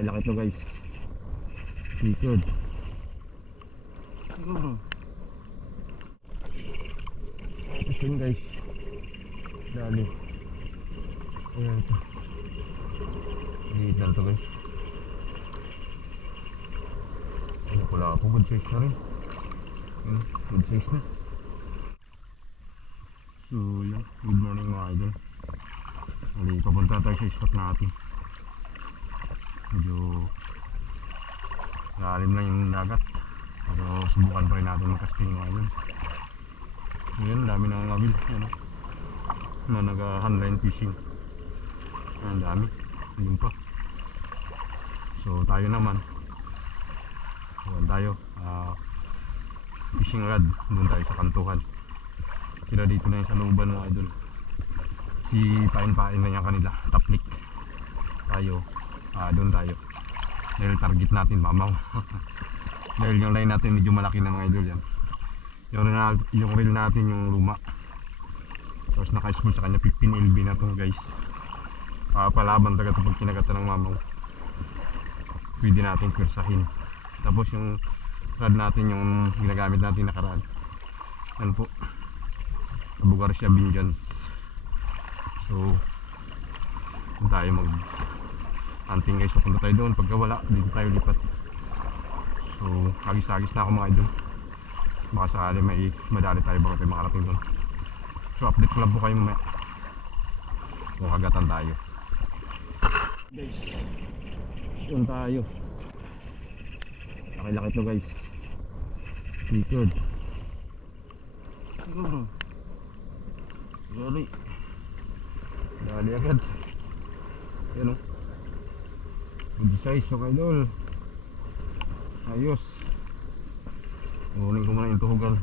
Laki-laki to guys. Seafood. Asin guys. Dali. Ayan ito. Liit lang to guys. Ano pala ako, good size na rin. Good size na. So yun, good morning mga idol. Mali, papunta tayo sa spot natin. Medyo lalim na yung dagat, pero subukan pa rin natin mag-casting mga idol. So yun, dami na ngabil na nag-handline fishing. Ang dami, yun pa. So tayo naman, doon tayo, fishing rod, doon tayo sa kantuhan. Sila dito na yung sa looban mga idol. Si pain-pain na yan kanila, taplik. Tayo, doon tayo. Dahil target natin mamaw. Dahil yung line natin medyo malaki na mga idol yan. Yung reel natin yung luma. Tapos naka-spool sa kanya 15 LB na to guys. Palaban talaga ito pag kinagata ng mamaw. Pwede natin pwersahin. Tapos yung rod natin yung ginagamit natin nakaraan. Yan po, Bugarsia Binjans. So doon tayo mag hunting guys. Papunta tayo doon, pagka wala dito tayo lipat. So hagis-hagis na ako mga idol. Baka sakali may madali tayo bago tayo makarating doon. So update ko lang po kayo mamaya kung kagatan tayo guys. Doon tayo. Laki-laki to guys. Seafood. Dali. Dali agad. Yan o. Good size so idol. Ayos. Kunin ko muna yung tuhugan.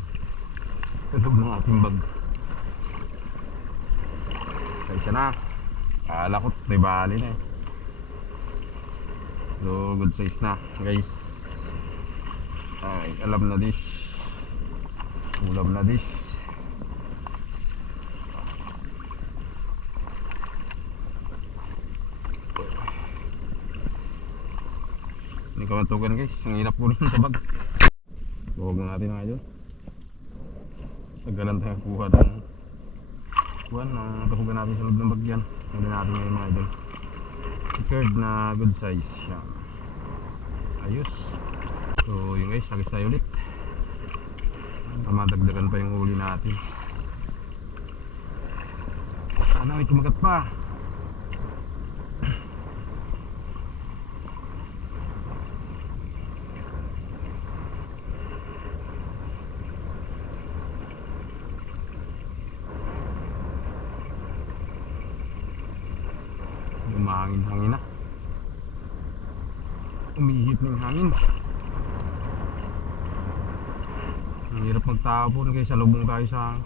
Tulog ng ating bag. Isa na. Kala ko tribali na eh. So good size na guys. Ay, alam na dish. Ulam na dish. Hindi ko matugan guys. Ang hirap po rin sa bag. Huwag na natin mga idol. Tagalan tayo kuha ng buwan ng tuhugan natin sa loob ng bagyan. Hindi natin ngayon mga idol. Third na good size. Yan. Ayos. So yun guys, hagis tayo ulit. Madagdagan pa yung huli natin. Sana may kumagat pa. Umahangin-hangin na. Umihip ng hangin. Ang hirap magtapon guys, salubong tayo sa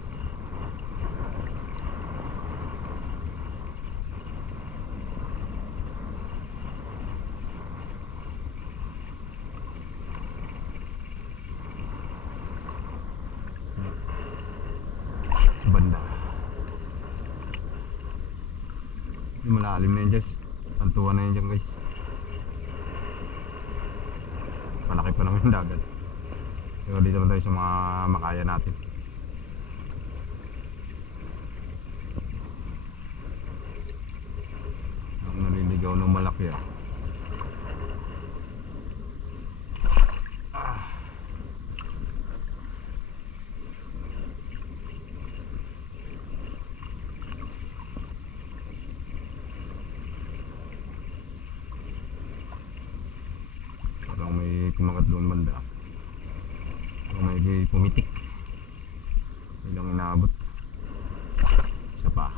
banda. Yung malalim na yun guys. Pantuan na yun dyan guys. Malaki pa naman yung dagat. Pero dito naman tayo sa mga makaya natin. Ang naliligaw ng malaki ah. Parang may kumagat doon banda. May pumitik. Ilang inaabot. Isa pa.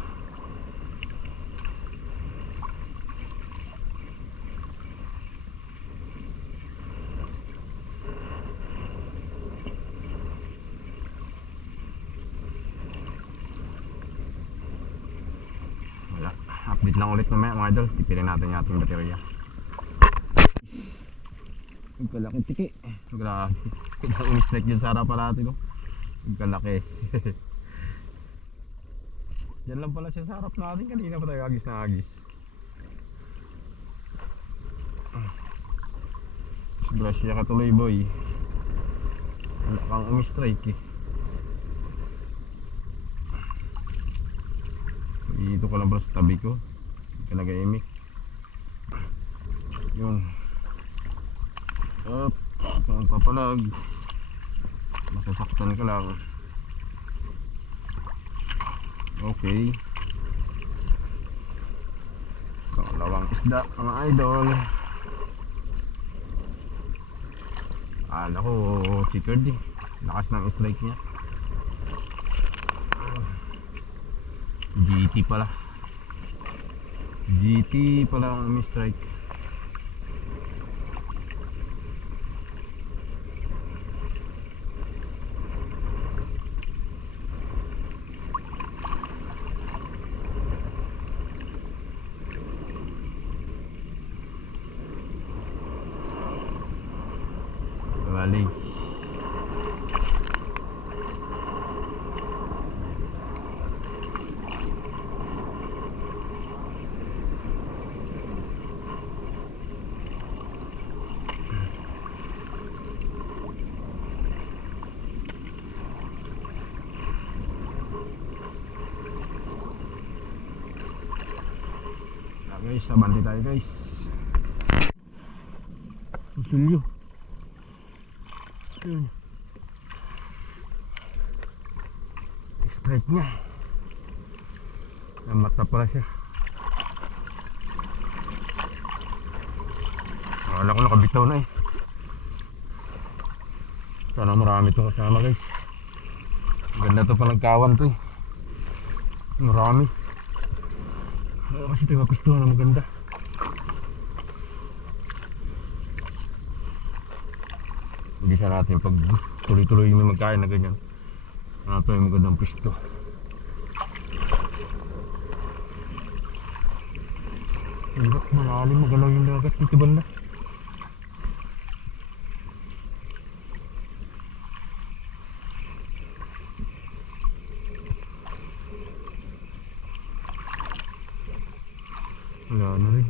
Wala. Update lang ulit mamaya mga idol. Pipilin natin yung ating baterya. Magkalaki tiki. Grabe. Umistrike dyan sa harapan natin no? Magkalaki. Diyan lang pala siya sa harap natin. Kanina pa tayo agis na agis. Grasya ka tuloy boy. Wala kang umi-strike eh. Dito ko lang bro sa tabi ko. Hindi ka nag-aimik. Yun. Up. Ang papalag. Masasaktan ka lang. Okay. Pangalawang isda mga idol. Ala ko chickered eh. Lakas ng strike niya. GT pala. GT pala ang strike. Balik. Guys, sabante tayo guys. Tulyo. Yun. Strike niya. Namata pala siya. Akala ko nakabitaw na eh. Sana marami itong kasama guys. Ganda to panagkawan to eh. Marami. Kasi ito yung gusto na maganda. Bisa natin pag tuloy-tuloy yung magkain na ganyan. Ito yung magandang pisto. Hirap malalim magalaw yung dagat dito banda. Wala na rin.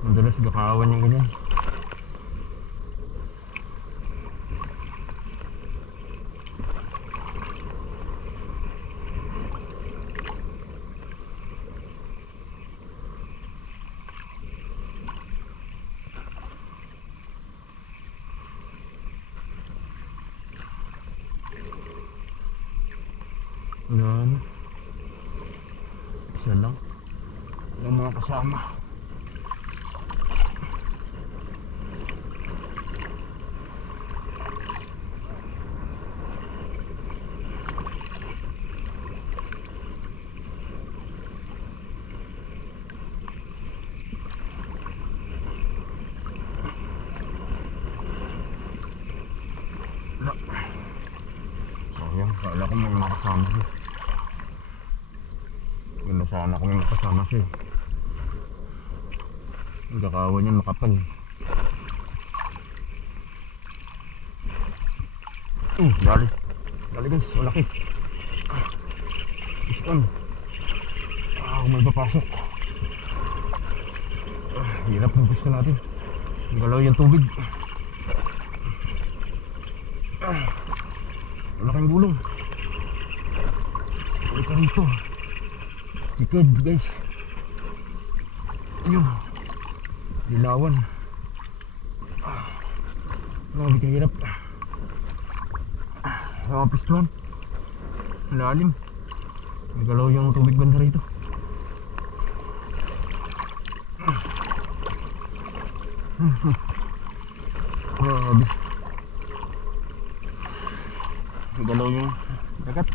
Madalas gakawan yung ganyan. Yan. Isa lang. Yung mga kasama. Sayang, kala ko may mga kasama siya. Ganda sana kung may kasama siya. Ang gakawan niya makapal. Dali. Dali guys, malaki. Piston. Kung may papasok. Hirap ng piston natin. Galaw yung tubig. Malaking gulong. Balik ka rito. Tikad guys. Ayun. Dilawan. Grabe kahirap. Mga piston. Lalim. Nagalaw yung tubig banda rito. Grabe. Nagalaw yung dagat.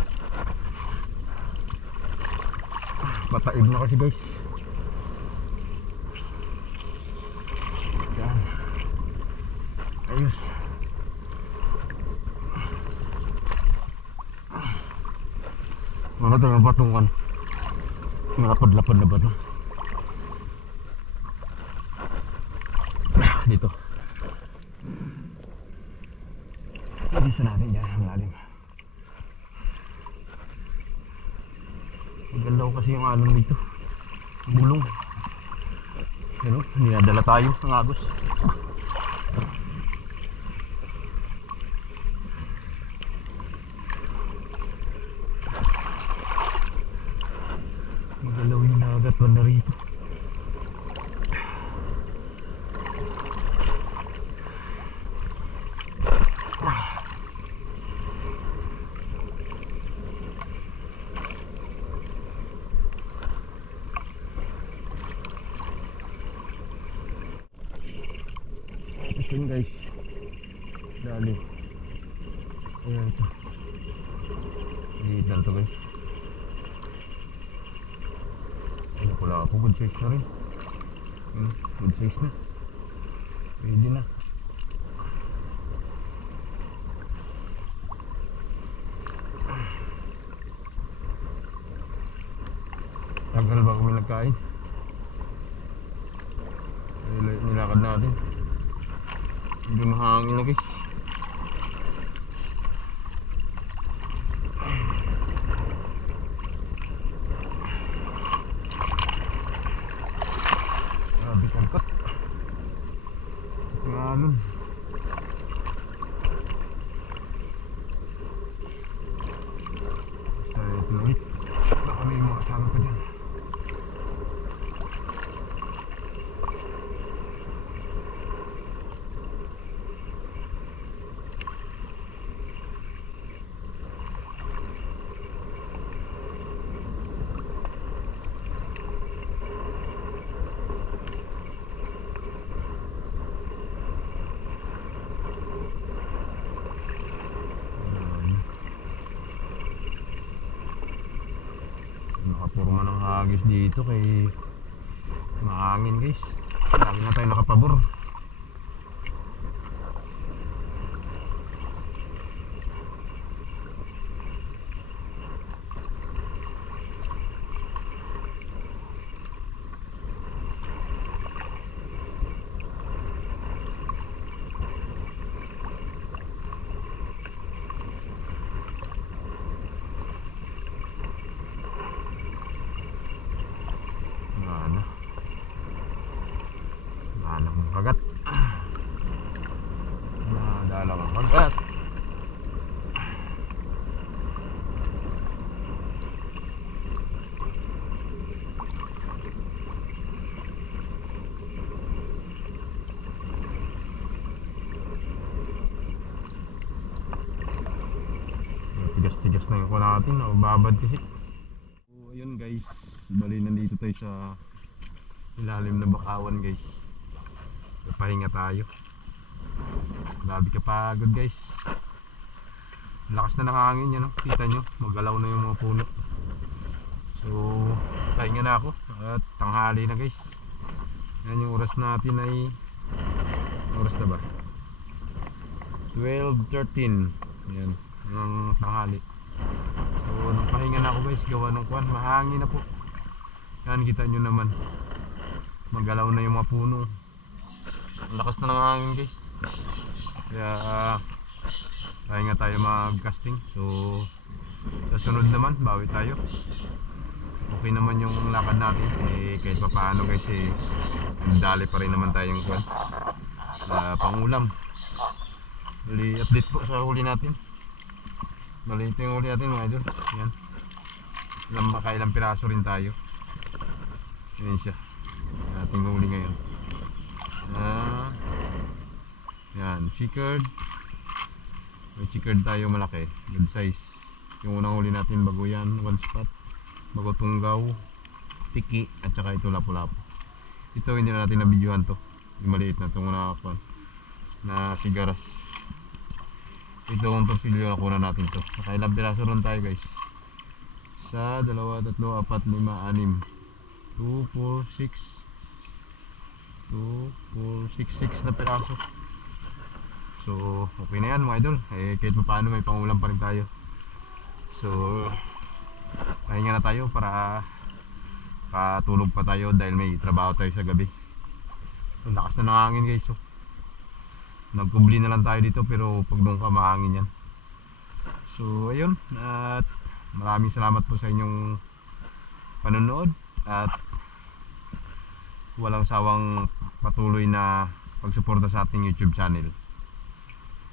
Pataib na kasi guys. Yan. Ayos. Ano ito yung batungan? Napad-lapad na ba ito? Dito. Isa natin dyan ang lalim. Magalaw kasi yung alon dito. Bulong. Pero niyadala tayo ng agos. Magalaw yung nagat banda rito. Yun guys, dali. Ayan ito. Liit lang ito guys. Ano pala ako, good size na rin. Good size na. Pwede na. Tagal ba kami nagkain? Nilakad natin. Hindi mahangin na guys. Grabe kangkat. Ngalon. Basta ito na ulit. Baka may mga kasama pa dyan. Nakapurma ng hagis dito kay mahangin guys. Lagi na tayo nakapabor. Kagat. Nadala ang kagat. Tigas-tigas na yung kuha natin. Babad kasi. So ayun guys, bali nandito tayo sa ilalim ng bakawan guys. Pahinga tayo. Grabe kapagod guys. Lakas na ng hangin yan, no? Kita nyo, magalaw na yung mga puno. So pahinga na ako. At tanghali na guys. Yan yung oras natin ay oras na ba? 12:13. Yan, ng tanghali. So nung pahinga na ako guys, gawa ng kwan, mahangin na po. Yan, kita nyo naman, magalaw na yung mga puno. Ang lakas na ng hangin guys. Kaya kaya nga tayo mag-casting. So sa sunod naman, bawi tayo. Okay naman yung lakad natin. Kahit pa paano guys, dali pa rin naman tayong kwan, pangulam. Bali, update po sa huli natin. Bali, ito yung huli natin mga idol. Yan, ilang piraso rin tayo. Yan siya, ating huli ngayon. Yan, chicard. May chicard tayo malaki, good size. Yung unang huli natin, baguyan, one spot, bago tunggaw, tiki, at saka ito lapu-lapu. Ito hindi na natin nabidyohan to, yung maliit na itong na sigaras. Ito ang torsilyo na kuna natin to. Nakailang piraso ron tayo guys. Sa 2, 3, 4, 5, 6 2, 4, 6 na piraso. So okay na yan mga idol. Kahit paano may pangulam pa rin tayo. So pahinga na tayo para patulog pa tayo dahil may trabaho tayo sa gabi. Ang lakas na ng hangin guys. So nagkubli na lang tayo dito, pero pag doon ka mahangin yan. So ayun, at maraming salamat po sa inyong panonood. At walang sawang patuloy na pagsuporta sa ating YouTube channel.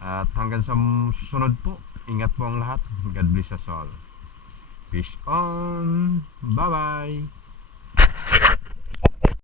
At hanggang sa susunod po, ingat po ang lahat. God bless us all. Peace on. Bye bye.